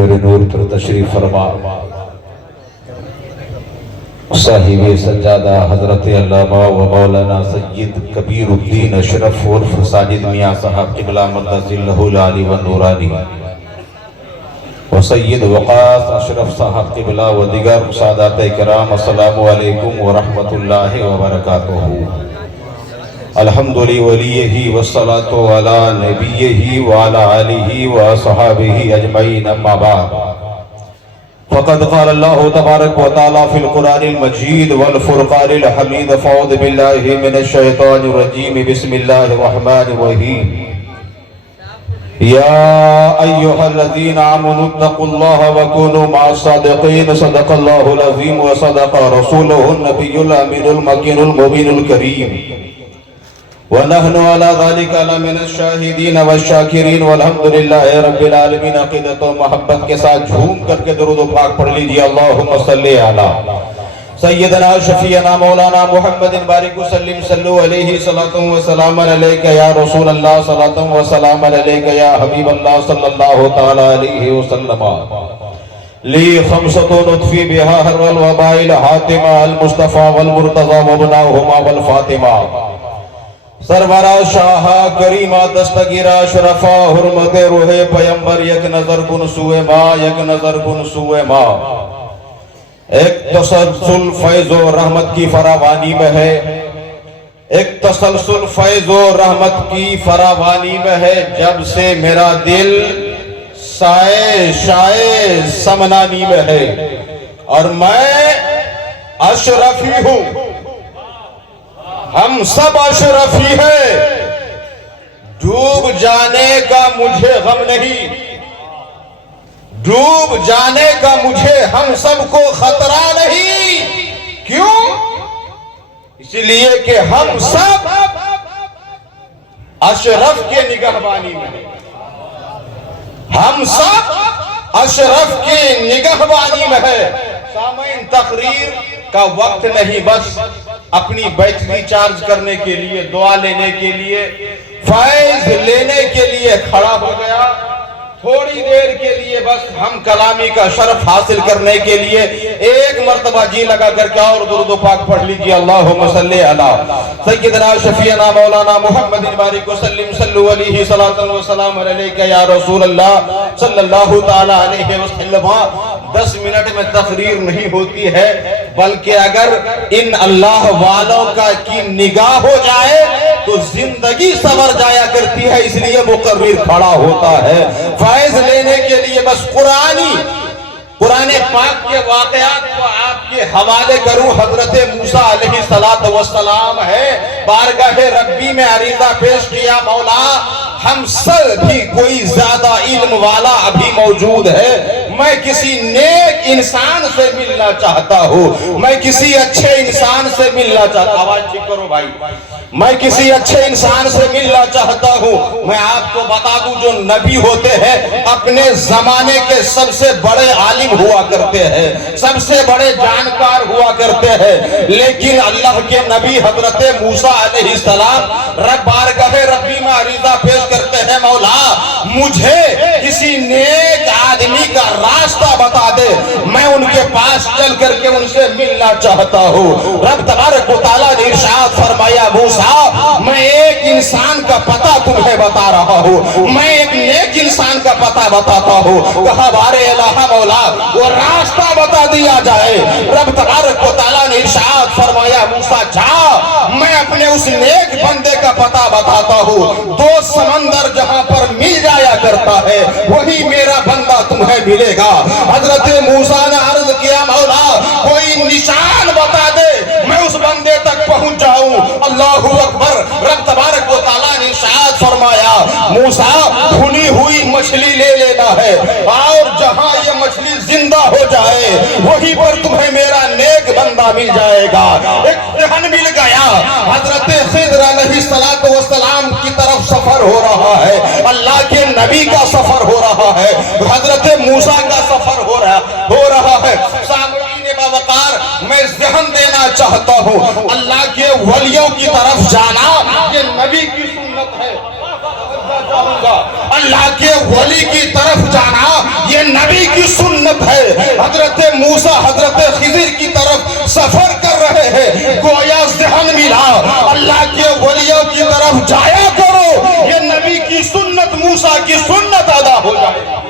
منبر نور پر تشریف فرما صاحب سجادہ حضرت علامہ و مولانا سید کبیر الدین اشرف عرف ساجد میاں صاحب قبلہ مقدس اللہ العالی و نورانی و سید وقاص اشرف صاحب قبلہ و دیگر سادات کرام، السلام علیکم ورحمت اللہ وبرکاتہ۔ الحمدللہ ولیہ والصلاة علی نبیہ وعلی آلہ وصحابہ اجمعین، اما بعد فقد قال اللہ تبارک و تعالی فی القرآن المجید والفرقان الحمید، فاعوذ باللہ من الشیطان الرجیم، بسم اللہ الرحمن الرحیم۔ یا ایہا الذین آمنوا اتقوا اللہ وکونوا مع الصادقین، صدق اللہ العظیم وصدق رسولہ النبی الامین المکین المبین الکریم، ونحن على ذلك لمن الشاہدین والشاکرین، والحمدللہ رب العالمین۔ عقیدت و محبت کے ساتھ جھوم کر کے درود و پاک پڑھ لیجئے، اللہم صلی علی سیدنا شفیعنا مولانا محمد بارک وسلم، صلو علیہ صلاۃ و سلام علیک یا رسول اللہ، صلاۃ و سلام علیک یا حبیب اللہ صلی اللہ تعالی علیہ وسلم۔ لی خمسۃ نطفی بہا حر الوباء الحاتمہ، المصطفیٰ والمرتضی وابناؤہما والفاطمہ، سرورہ شاہ کریمہ دستگیرہ شرفہ، حرمت روح پیمبر، یک نظر کن سوئے ماں، یک نظر کن سوئے ماں۔ ایک تسلسل فیض و رحمت کی فراوانی میں ہے، ایک تسلسل فیض و رحمت کی فراوانی میں ہے، جب سے میرا دل سائے شائے سمنانی میں ہے، اور میں اشرفی ہوں، ہم سب اشرفی ہیں، ڈوب جانے کا مجھے غم نہیں، ڈوب جانے کا مجھے ہم سب کو خطرہ نہیں۔ کیوں؟ اس لیے کہ ہم سب اشرف کے نگہبانی میں ہیں، ہم سب اشرف کے نگہبانی میں ہے۔ سامعین، تقریر کا وقت نہیں، بس اپنی بیٹری چارج کرنے کے لیے، دعا لینے کے لیے، فیض لینے کے لیے کھڑا ہو گیا، تھوڑی دیر کے لیے بس ہم کلامی کا شرف حاصل کرنے کے لیے ایک مرتبہ جی لگا کر کے اور درود و پاک پڑھ لیجئے، اللہم صلی علی سیدنا شفیعنا مولانا محمد بارک وسلم، صلو علیہ صلاۃ و سلام علیک یا رسول اللہ صلی اللہ تعالی علیہ وسلم۔ 10 منٹ میں تقریر نہیں ہوتی ہے، بلکہ اگر ان اللہ والوں کا کی نگاہ ہو جائے تو زندگی سنور جایا کرتی ہے، اس لیے مقرر کھڑا ہوتا ہے فیض لینے کے لیے۔ بس قرآن پاک کے واقعات کو آپ کے حوالے کروں۔ حضرت موسیٰ علیہ السلام ہے، بارگاہ ربی میں عریضہ پیش کیا، مولا ہم سب بھی کوئی زیادہ علم والا ابھی موجود ہے، میں کسی نیک انسان سے ملنا چاہتا ہوں، میں کسی اچھے انسان سے ملنا چاہتا ہوں۔ آواز ٹھیک کرو بھائی، میں کسی اچھے انسان سے ملنا چاہتا ہوں۔ میں آپ کو بتا دوں، جو نبی ہوتے ہیں اپنے زمانے کے سب سے بڑے عالم ہوا کرتے ہیں، سب سے بڑے جانکار ہوا کرتے ہیں، لیکن اللہ کے نبی حضرت موسیٰ علیہ السلام بارگاہ ربی میں عریضہ پیش کرتے ہیں، مولا مجھے کسی نیک آدمی کا راستہ بتا دے، میں ان کے پاس چل کر کے ان سے ملنا چاہتا ہوں۔ رب تبارک و تعالیٰ نے ارشاد فرمایا، موسیٰ میں ایک انسان کا پتہ تمہیں بتا رہا ہوں، میں ایک نیک انسان کا پتہ بتاتا ہوں۔ کہا بارے الہ مولا وہ راستہ بتا دیا جائے۔ رب تبارک و تعالیٰ نے ارشاد فرمایا، موسیٰ جا، میں اپنے اس نیک بندے کا پتہ بتاتا ہوں، 2 سمندر جہاں پر مل جایا کرتا ہے وہی میرا بندہ تمہیں ملے گا۔ حضرت موسیٰ نے عرض کیا، مولا کوئی نشان بتا دے میں اس بندے تک پہنچ جاؤں۔ اللہ اکبر۔ رب تبارک و تعالیٰ نے ارشاد فرمایا، موسیٰ بھنی ہوئی مچھلی لے لینا ہے، اور جہاں یہ مچھلی زندہ ہو جائے وہیں پر تمہیں میرا نیک بندہ مل جائے گا۔ ایک صحن مل گیا، حضرت خضر علیہ السلام کی طرف سفر ہو رہا ہے، اللہ کے نبی کا سفر ہو رہا ہے، حضرت موسیٰ کا سفر ہو رہا ہے۔ سامعین باوقار، میں ذہن دینا چاہتا ہوں، اللہ کے ولیوں کی طرف جانا یہ نبی کی سنت ہے۔ اللہ کے ولی کی طرف جانا یہ نبی کی سنت ہے۔ حضرت موسیٰ حضرت خضر کی طرف سفر کر رہے ہیں، گویا ذہن ملا اللہ کے ولیوں کی طرف جایا کرو، یہ نبی کی سنت موسیٰ کی سنت ادا ہو جائے۔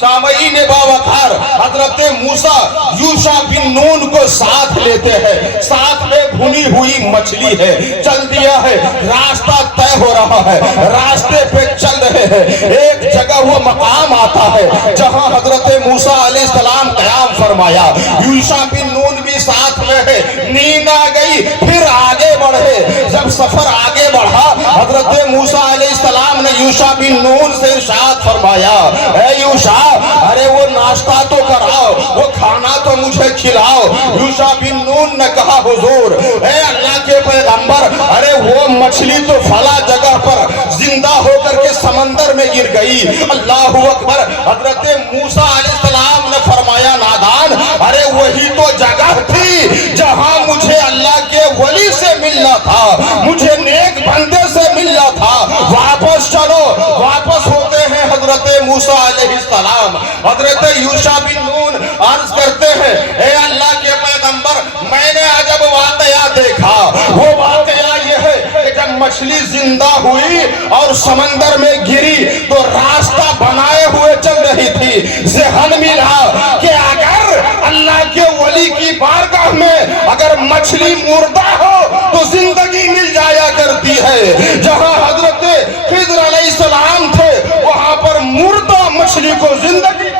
سامعین باوقار حضرت موسیٰ یوشع بن نون کو ساتھ لیتے ہیں، ساتھ میں بھنی ہوئی مچھلی ہے، چل دیا ہے، راستہ طے ہو رہا ہے، راستے پہ چل رہے ہیں، ایک جگہ وہ مقام آتا ہے جہاں حضرت موسیٰ علیہ السلام قیام فرمایا، یوشع بن نون بھی ساتھ میں ہے، نیند آ گئی، پھر آگے بڑھے، جب سفر آگے بڑھا حضرت موسیٰ علیہ السلام نے یوشع بن نون سے ارشاد فرمایا، اے یوشع ارے وہ ناشتہ تو کراؤ، وہ کھانا تو مجھے کھلاؤ۔ یوشع بن نون نے کہا حضور اے اللہ کے پیغمبر ارے وہ مچھلی تو فلاں جگہ پر زندہ ہو کر کے سمندر میں گر گئی۔ اللہ اکبر۔ حضرت موسیٰ علیہ السلام نے فرمایا نادان ارے وہی تو جگہ تھی جہاں مجھے اللہ کے ولی سے ملنا تھا، مجھے نیک بندے سے ملنا تھا، واپس چلو۔ واپس ہوتے ہیں حضرت موسیٰ علیہ السلام، حضرت یوشع بن نون عرض کرتے ہیں اے اللہ کے پیغمبر میں نے عجب واقعہ دیکھا، وہ واقعہ یہ ہے کہ جب مچھلی زندہ ہوئی اور سمندر میں گری تو راستہ بنائے ہوئے چل رہی تھی، ذہن ملا کہ اگر اللہ کے ولی کی بارگاہ میں اگر مچھلی مردہ ہو تو زندگی مل جایا کرتی ہے۔ جہاں حضرت خضر علیہ السلام تھے وہاں پر مردہ مچھلی کو زندگی،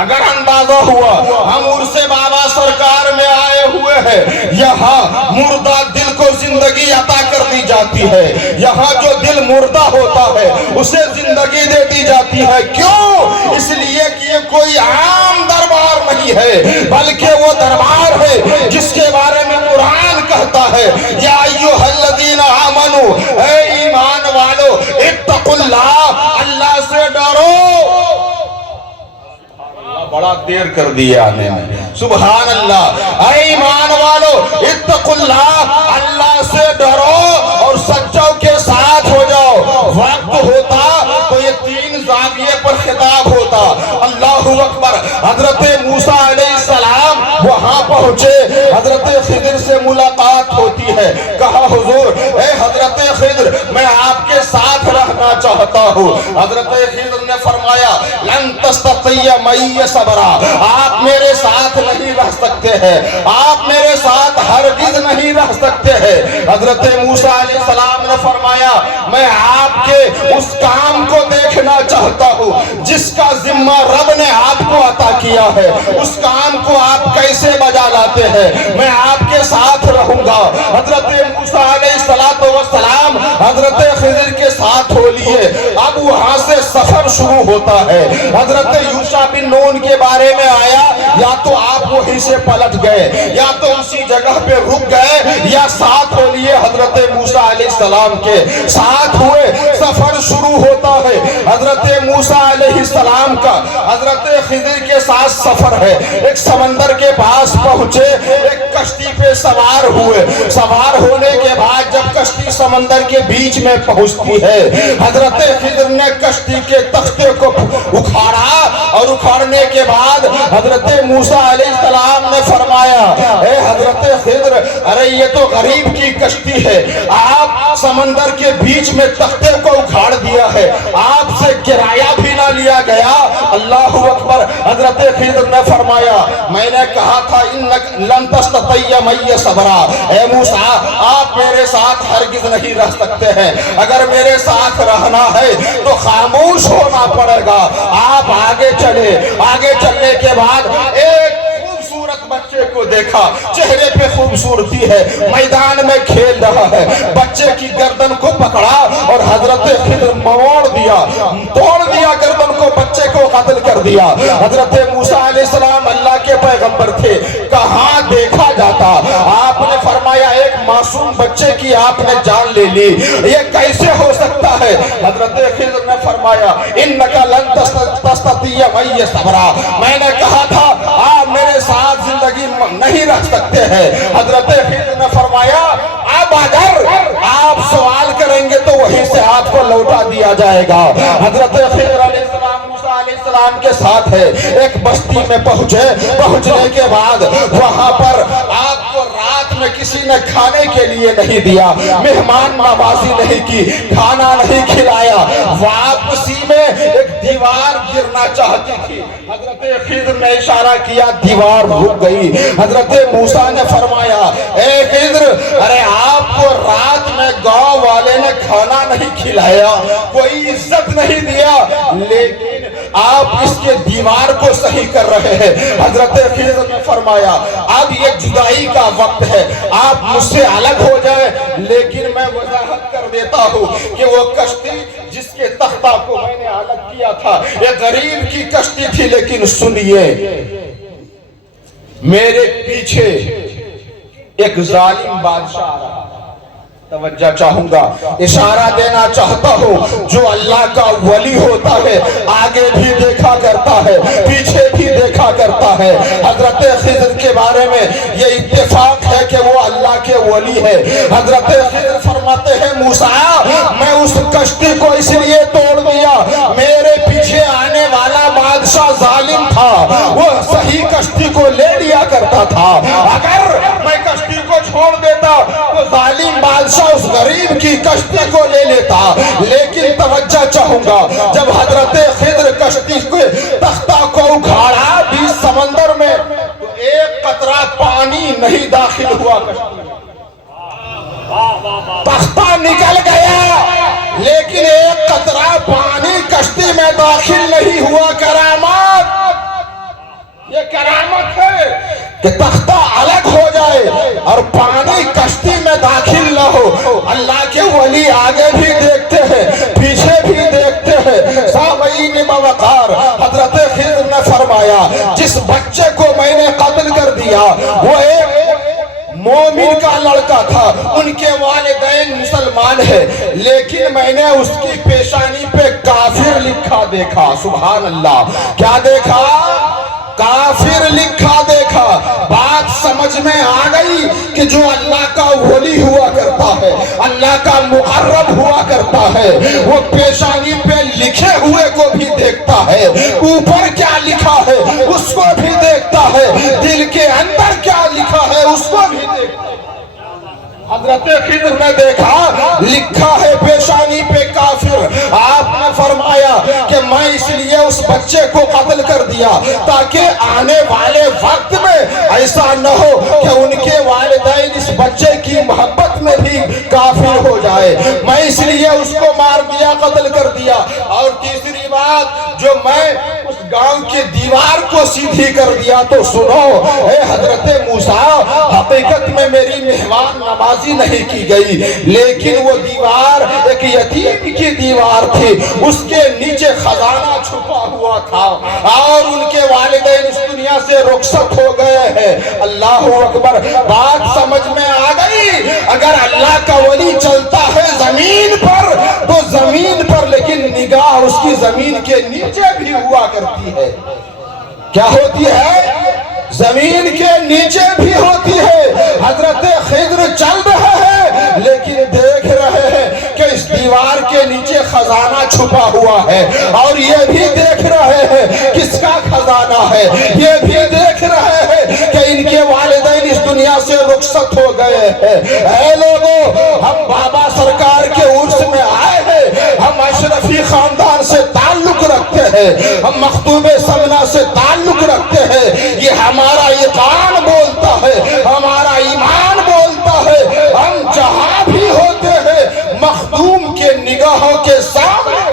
اگر اندازہ ہوا ہم عرص بابا سرکار میں آئے ہوئے ہیں، یہاں مردہ دل کو زندگی عطا کر دی جاتی ہے، یہاں جو دل مردہ ہوتا ہے اسے زندگی دے دی جاتی ہے۔ کیوں؟ اس لیے کہ یہ کوئی عام دربار نہیں ہے بلکہ وہ دربار ہے جس کے بارے میں قرآن کہتا ہے یا ایھا الذین آمنوا اے ایمان والو اتقوا اللہ، اللہ سے ڈرو۔ بڑا دیر کر دیا آنے میں، سبحان اللہ۔ اے ایمان والو اتقوا اللہ، اللہ سے ڈرو اور سچوں کے ساتھ ہو جاؤ۔ وقت ہوتا تو یہ تین زاویے پر خطاب ہوتا۔ اللہ اکبر۔ حضرت موسیٰ علیہ السلام وہاں پہنچے، حضرت خضر سے ملاقات ہوتی ہے، کہا حضور اے حضرت خضر میں آپ کے ساتھ رہنا چاہتا ہوں۔ حضرت خضر نے فرمایا لن تستطیع معی صبرا، آپ میرے ساتھ نہیں رہ سکتے ہیں، آپ میرے ساتھ ہرگز نہیں رہ سکتے ہیں۔ حضرت موسیٰ علیہ السلام نے فرمایا میں آپ کے اس کام کو دیکھنا چاہتا ہوں جس کا ذمہ رب نے آپ کو عطا کیا ہے، اس کام کو آپ کیسے بجا لاتے ہیں، میں آپ کے ساتھ رہوں گا۔ حضرت موسیٰ علیہ السلام حضرت خضر کے ساتھ ہو لیے، اب وہاں سے سفر شروع ہوتا ہے۔ حضرت یوشع بن نون کے بارے میں آیا یا تو آپ وہیں سے پلٹ گئے یا تو اسی جگہ پہ رک گئے یا ساتھ ہو لیے حضرت موسیٰ علیہ السلام کے ساتھ ہوئے، سفر شروع ہوتا ہے۔ حضرت موسیٰ علیہ السلام کا حضرت خضر کے ساتھ سفر ہے، ایک سمندر کے پاس پہنچے، ایک کشتی پہ سوار ہوئے، سوار ہونے کے بعد جب کشتی سمندر کے بیچ میں پہنچتی ہے حضرت خضر نے کشتی کے تختے کو اکھاڑا اور اکھاڑنے کے بعد حضرت موسیٰ علیہ السلام نے فرمایا اے حضرت خضر ارے یہ تو غریب کی کشتی ہے، آپ سمندر کے بیچ میں تختے کو اکھاڑ دیا ہے، آپ سے کرایہ بھی نہ لیا گیا۔ اللہ اکبر۔ حضرت خضر نے فرمایا میں نے کہا تھا لن تستطیع معی صبرا، اے موسیٰ آپ میرے ساتھ ہرگز نہیں رہ سکتے ہیں، اگر میرے ساتھ رہنا ہے تو خاموش ہونا پڑے گا۔ آپ آگے چلے، آگے چلنے کے بعد ایک خوبصورت بچے کو دیکھا، چہرے پہ خوبصورتی ہے، میدان میں کھیل رہا ہے، بچے کی گردن کو پکڑا اور حضرت خضر موڑ دیا، توڑ دیا گردن کو، بچے کو قتل کر دیا۔ حضرت موسیٰ علیہ السلام اللہ کے پیغمبر تھے، کہاں دیکھا جاتا؟ آپ نے فرمایا ایک معصوم بچے کی آپ نے جان لے لی، یہ کیسے ہو سکتا ہے؟ حضرت خضر نے فرمایا انکا لن تستطیع معی صبرا، میں نے کہا تھا آپ میرے ساتھ زندگی نہیں رہ سکتے ہیں۔ حضرت خضر نے فرمایا اب اگر آپ سوال کریں گے تو وہیں سے آپ کو دیا جائے گا۔ حضرت خضر علیہ السلام موسیٰ علیہ السلام کے ساتھ ہے، ایک بستی میں پہنچنے کے بعد وہاں پر آپ کو رات میں کسی نے کھانے کے لیے نہیں دیا، مہمان نوازی نہیں کی، کھانا نہیں کھلایا، واپسی میں ایک دیوار گرنا چاہتی تھی، حضرت خضر نے اشارہ کیا، دیوار رک گئی۔ حضرت موسیٰ نے فرمایا اے خضر، ارے آپ کو رات میں گاؤں والے نے کھانا نہیں کھلایا، کوئی عزت نہیں دیا، لیکن آپ اس کے دیوار کو صحیح کر رہے ہیں۔ حضرت خضر نے فرمایا اب یہ جدائی کا وقت ہے، آپ مجھ سے الگ ہو جائیں، لیکن میں وضاحت کر دیتا ہوں کہ وہ کشتی جس کے تختہ کو میں نے الگ کیا تھا یہ غریب کی کشتی تھی، لیکن سنیے میرے پیچھے ایک ظالم بادشاہ آ رہا، توجہ چاہوں گا، اشارہ دینا چاہتا ہوں، جو اللہ کا ولی ہوتا ہے آگے بھی دیکھا کرتا ہے، پیچھے بھی دیکھا کرتا ہے۔ حضرت خضر کے بارے میں یہ اتفاق ہے کہ وہ اللہ کے ولی ہے۔ حضرت خضر فرماتے ہیں موسیٰ میں اس کشتی کو اس لیے توڑ دیا، میرے پیچھے آنے والا بادشاہ ظالم تھا، وہ صحیح کشتی کو لے لیا کرتا تھا، اگر میں کشتی کو چھوڑ دیتا تو ظالم بادشاہ اس غریب کی کشتی کو لے لیتا۔ لیکن توجہ چاہوں گا، جب حضرت خضر کشتی کے تختہ کو اکھاڑا بیچ سمندر میں تو ایک قطرہ پانی نہیں داخل ہوا کشتی میں، تختہ نکل گیا لیکن ایک قطرہ پانی کشتی میں داخل نہیں ہوا۔ کرامت، یہ کرامت ہے کہ تختہ الگ ہو جائے اور پانی کشتی میں داخل نہ ہو۔ اللہ کے ولی آگے بھی دیکھتے ہیں، پیچھے بھی دیکھتے ہیں۔ سامعین وقار، حضرت خضر نے فرمایا جس بچے کو میں نے قتل کر دیا وہ ایک مومن کا لڑکا تھا، ان کے والدین مسلمان ہیں، لیکن میں نے اس کی پیشانی پہ کافر لکھا دیکھا۔ سبحان اللہ، کیا دیکھا؟ کافر لکھا دیکھا۔ بات سمجھ میں آ گئی کہ جو اللہ کا ولی ہوا کرتا ہے، اللہ کا مقرب ہوا کرتا ہے، وہ پیشانی پہ لکھے ہوئے کو بھی دیکھتا ہے، اوپر کیا لکھا ہے اس کو بھی دیکھتا ہے، دل کے اندر کیا لکھا ہے اس کو بھی دیکھتا ہے۔ حضرت خضر نے دیکھا لکھا ہے پیشانی پہ کافر۔ آپ نے فرمایا کہ میں اس لیے اس بچے کو قتل کر دیا تاکہ آنے والے وقت میں ایسا نہ ہو کہ ان کے والدین اس بچے کی محبت میں بھی کافر ہو جائے، میں اس لیے اس کو مار دیا، قتل کر دیا۔ اور تیسری بات، جو میں اس گاؤں کی دیوار کو سیدھی کر دیا تو سنو اے حضرت موسیٰ، حقیقت میں میری مہمان نوازی نہیں کی گئی، لیکن وہ دیوار ایک یتیم کی دیوار تھی، اس کے نیچے خزانہ چھپا ہوا تھا اور ان کے والدین اس دنیا سے رخصت ہو گئے ہیں۔ اللہ اکبر، بات سمجھ میں آ گئی۔ اگر اللہ کا ولی چلتا ہے زمین پر تو زمین پر، لیکن نگاہ اس کی زمین کے نیچے بھی ہوا کرتی ہے۔ کیا ہوتی ہے؟ زمین کے نیچے بھی ہوتی ہے۔ حضرت خضر چل رہے ہیں لیکن دیکھ رہے ہیں کہ اس دیوار کے نیچے خزانہ چھپا ہوا ہے، اور یہ بھی دیکھ رہے ہیں کس کا خزانہ ہے، یہ بھی دیکھ رہے ہیں کہ ان کے والدین اس دنیا سے رخصت ہو گئے ہیں۔ اے لوگوں، ہم بابا سرکار کے عرس میں آئے ہیں، ہم اشرفی خاندان سے تعلق رکھتے ہیں، ہم مختوم سمنا سے تعلق رکھتے ہیں، یہ ہمارا یقین بولتا ہے، ہمارا ایمان بولتا ہے، ہم جہاں بھی ہوتے ہیں مخدوم کے نگاہوں کے سامنے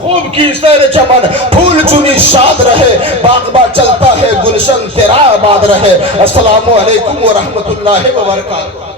خوب کی سیر چمن پھول چنی شاد رہے، باغباں چلتا ہے گلشن تیرا آباد رہے۔ السلام علیکم ورحمت اللہ وبرکاتہ۔